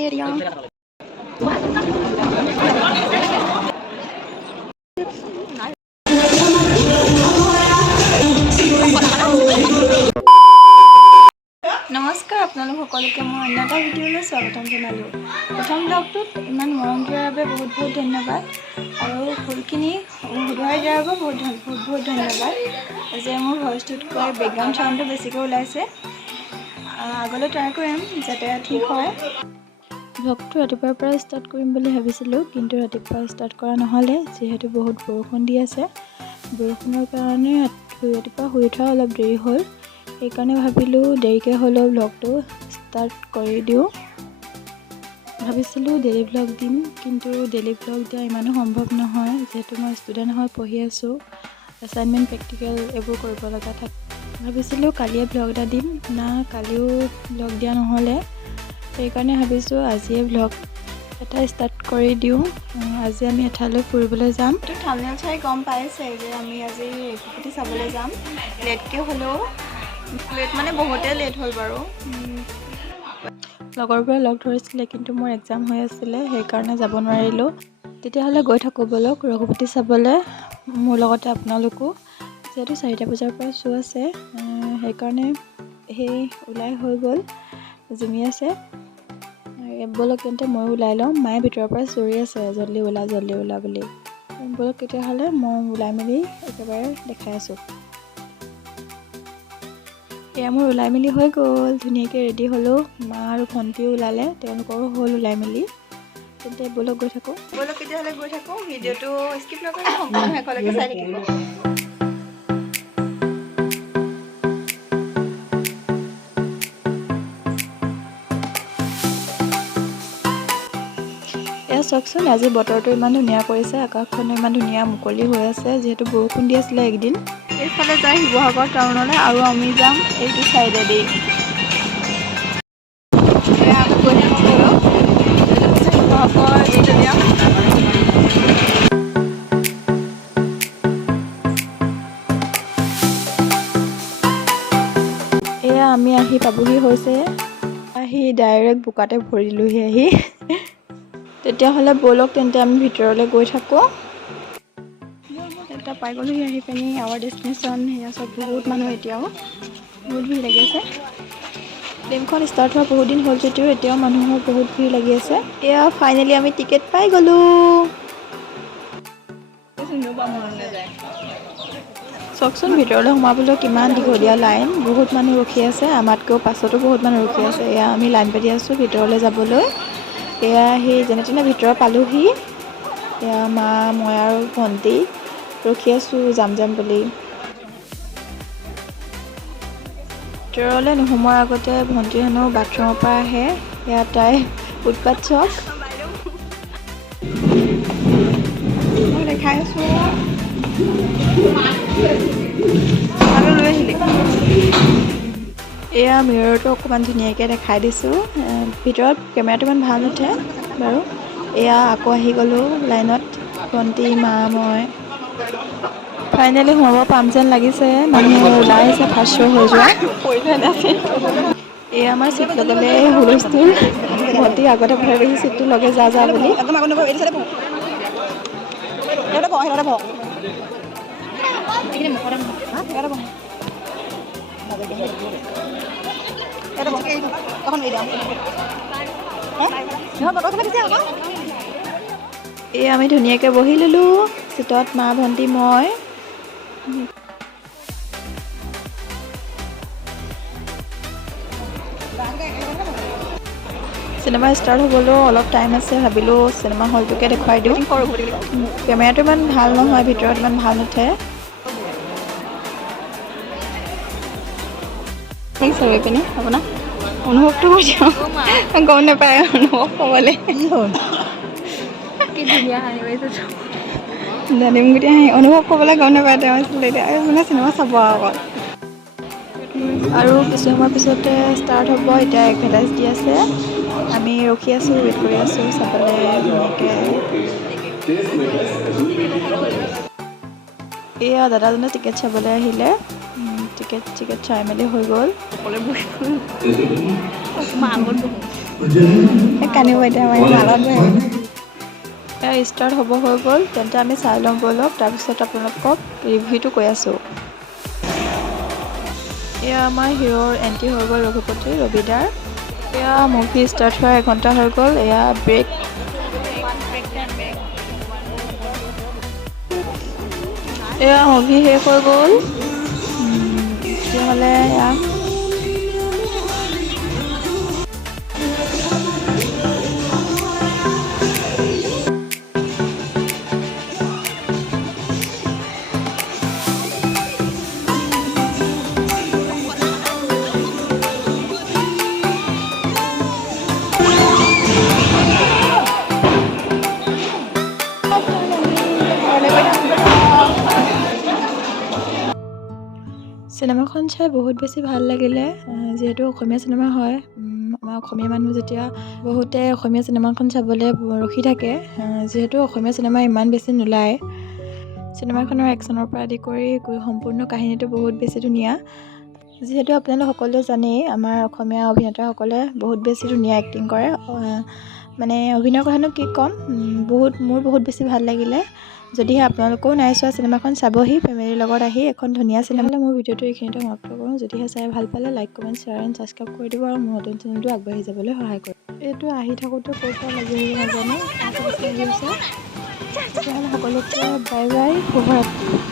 area. নমস্কাৰ আপোনালোক সকলোকে মই অন্য এটা ভিডিঅ'লৈ স্বাগতম জনালোঁ। প্ৰথম ব্লগটোত ইমান মৰম দিয়াৰ বাবে বহুত বহুত ধন্যবাদ আৰু ফুলখিনি শুধৰাই দিয়াৰ বাবে বহুত ধন্যবাদ যে মোৰ ভইচটোতকৈ বেকগ্ৰাউণ্ড চাউণ্ডটো বেছিকৈ ওলাইছে। আগলৈ ট্ৰাই কৰিম যাতে ঠিক হয়। ব্লগটো ৰাতিপুৱাৰ পৰা ষ্টাৰ্ট কৰিম বুলি ভাবিছিলোঁ, কিন্তু ৰাতিপুৱা ষ্টাৰ্ট কৰা নহ'লে যিহেতু বহুত বৰষুণ দি আছে। বৰষুণৰ কাৰণে ৰাতিপুৱা শুই উঠা অলপ দেৰি হ'ল, সেইকাৰণে ভাবিলোঁ দেৰিকৈ হ'লেও ব্লগটো ষ্টাৰ্ট কৰি দিওঁ। ভাবিছিলোঁ ডেইলি ব্লগ দিম, কিন্তু ডেইলি ব্লগ দিয়া ইমানো সম্ভৱ নহয়, যিহেতু মই ষ্টুডেণ্ট হৈ পঢ়ি আছোঁ। এছাইনমেণ্ট প্ৰেক্টিকেল এইবোৰ কৰিব লগা থাকে। ভাবিছিলোঁ কালিয়ে ব্লগ এটা দিম, কালিও ব্লগ দিয়া নহ'লে, সেইকাৰণে ভাবিছোঁ আজিয়ে ব্লগ এটা ষ্টাৰ্ট কৰি দিওঁ। আজি আমি এঠাইলৈ ফুৰিবলৈ যাম। এইটো থাম্বনেইল চাই গম পাইছে যে আমি আজি ৰেগুপুটি চাবলৈ যাম। লেটকৈ হ'লেও বহুতেই লেট হ'ল বাৰু। লগৰবোৰে লগ ধৰিছিলে, কিন্তু মোৰ এক্সাম হৈ আছিলে, সেইকাৰণে যাব নোৱাৰিলোঁ। তেতিয়াহ'লে গৈ থাকোঁ ব'লক ৰঘুপতি চাবলৈ, মোৰ লগতে আপোনালোকো। যিহেতু 4টা বজাৰ পৰা শ্ব' আছে, সেইকাৰণে ওলাই হৈ গ'ল, জুমি আছে। ব'লক তেন্তে ময়ো ওলাই লওঁ। মায়ে ভিতৰৰ পৰা চিঞৰি আছে জল্দি ওলা বুলি। ব'লক তেতিয়াহ'লে মই ওলাই মেলি একেবাৰে দেখাই আছোঁ। এয়া মোৰ ওলাই মেলি হৈ গ'ল, ধুনীয়াকৈ ৰেডি হ'লোঁ। মা আৰু ভণ্টিও ওলালে, তেওঁলোকৰো হ'ল ওলাই মেলি। তেন্তে ব'লক গৈ থাকোঁ। ভিডিঅ'টো স্কিপ নকৰি সম্পূৰ্ণ শেষলৈকে চাই থাকিব। এয়া চাওকচোন, আজি বতৰটো ইমান ধুনীয়া কৰিছে, আকাশখনো ইমান ধুনীয়া মুকলি হৈ আছে, যিহেতু বৰষুণ দি আছিলে এইকেইদিন। এইফালে যায় শিৱসাগৰ টাউনলৈ আৰু আমি যাম এইটো চাইডেদি। আমি গৈ থাকোঁ বাৰু, শিৱসাগৰ ষ্টেডিয়াম। এয়া আমি আহি পাবহি হৈছে, ডাইৰেক্ট বোকাতে ভৰিলোহি আহি। তেতিয়াহ'লে ব'লক তেন্তে আমি ভিতৰলৈ গৈ থাকোঁ। এতিয়া পাই গ'লোহি আহি পিনি আৱাৰ ডেষ্টিনেশ্যন। সেয়া চব বহুত মানুহ, এতিয়াও বহুত ভিৰ লাগি আছে। ফিল্মখন ষ্টাৰ্ট হোৱা বহুত দিন হ'ল যদিও এতিয়াও মানুহৰ বহুত ভিৰ লাগি আছে। এয়া ফাইনেলি আমি টিকেট পাই গ'লোঁ। চাওকচোন ভিতৰলৈ সোমাবলৈ কিমান দীঘলীয়া লাইন, বহুত মানুহ ৰখি আছে। আমাতকৈও পাছতো বহুত মানুহ ৰখি আছে। এয়া আমি লাইন পাতি আছোঁ ভিতৰলৈ যাবলৈ। এয়া যেনে তেনে ভিতৰত পালোহি। এয়া মা, মই আৰু ভণ্টি ৰখি আছোঁ যাম বুলি। ভিতৰলৈ নোসোমোৱাৰ আগতে ভণ্টি হেনো বাথৰুমৰ পৰা আহে। এয়া তাই উৎপাত চখ। মই দেখাই আছোঁ। লৈ আহিলি। এয়া মিৰৰটো অকণমান ধুনীয়াকৈ দেখাই দিছোঁ। ভিতৰত কেমেৰাটো ইমান ভাল নুঠে বাৰু। এয়া আকৌ আহি গ'লোঁ লাইনত, ভণ্টি, মা, মই। ফাইনেলি সোমাব পাম যেন লাগিছে। মানুহ ওলাই আহিছে ফাৰ্ষ্ট শ্ব' হৈ যোৱা। এয়া আমাৰ চিট ল'বলৈ হুলস্থুল। ভণ্টি আগতে বহি গৈছে চিটটো লগে যা বুলি। আমি ধুনীয়াকৈ বহি ল'লোঁ চিটত, মা, ভণ্টি, মই। চিনেমা ষ্টাৰ্ট হ'বলৈও অলপ টাইম আছে, ভাবিলোঁ চিনেমা হলটোকে দেখুৱাই দিওঁ। কেমেৰাটো ইমান ভাল নহয়, ভিতৰত ইমান ভাল নুঠে। চাই পিনি আপোনাক অনুভৱটো কৰি দিওঁ। গম নাপায় অনুভৱ ক'বলৈ। জানিম গোটেই হাঁহি অনুভৱ ক'বলৈ গম নাপায় তেওঁ আছিলে এতিয়া চিনেমা চাব আগত। আৰু কিছু সময়ৰ পিছতে ষ্টাৰ্ট হ'ব। এতিয়া এডভাৰটাইজ দি আছে, আমি ৰখি আছোঁ, ৱেইট কৰি আছোঁ চাবলৈ ধুনীয়াকৈ। এয়া দাদাজনে টিকেট চাবলৈ আহিলে। টিকেট চাই মেলি হৈ গ'ল। কান্দিব এতিয়া আমাৰ মালত এয়া ষ্টাৰ্ট হ'ব হৈ গ'ল, তেন্তে আমি চাই লওঁ ব'লক, তাৰপিছত আপোনালোকক ৰিভিউটো কৈ আছোঁ। এয়া আমাৰ হিৰোৰ এণ্ট্ৰি হৈ গ'ল, ৰঘুপতি ৰবিদাৰ। এয়া মুভি ষ্টাৰ্ট হোৱা 1 ঘণ্টা হৈ গ'ল। এয়া ব্ৰেক, এয়া মুভি শেষ হৈ গ'ল। তেতিয়াহ'লে এয়া চিনেমাখন চাই বহুত বেছি ভাল লাগিলে, যিহেতু অসমীয়া চিনেমা হয়। আমাৰ অসমীয়া মানুহ যেতিয়া বহুতে অসমীয়া চিনেমাখন চাবলৈ ৰখি থাকে, যিহেতু অসমীয়া চিনেমা ইমান বেছি নোলায়। চিনেমাখনৰ একশ্যনৰ পৰা আদি কৰি সম্পূৰ্ণ কাহিনীটো বহুত বেছি ধুনীয়া। যিহেতু আপোনালোক সকলোৱে জানেই, আমাৰ অসমীয়া অভিনেতাসকলে বহুত বেছি ধুনীয়া এক্টিং কৰে। মানে অভিনয়ৰ কথানো কি ক'ম, মোৰ বহুত বেছি ভাল লাগিলে। যদিহে আপোনালোকেও নাই চোৱা চিনেমাখন, চাবহি ফেমিলিৰ লগত আহি। এখন ধুনীয়া চিনেমা। মোৰ ভিডিঅ'টো এইখিনিতে সমাপ্ত কৰোঁ। যদিহে চাই ভাল পালে like, comment, share and subscribe কৰি দিব আৰু মোৰ নতুন চেনেলটো আগবাঢ়ি যাবলৈ সহায় কৰিব। এইটো আহি থাকোঁতে ক'ৰ পৰা লাগি আহিব নাজানো, তেতিয়াহ'লে সকলোকে বাই বাই, শুভৰাত্ৰি।